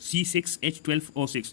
C6H12O6.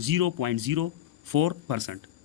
0.04%،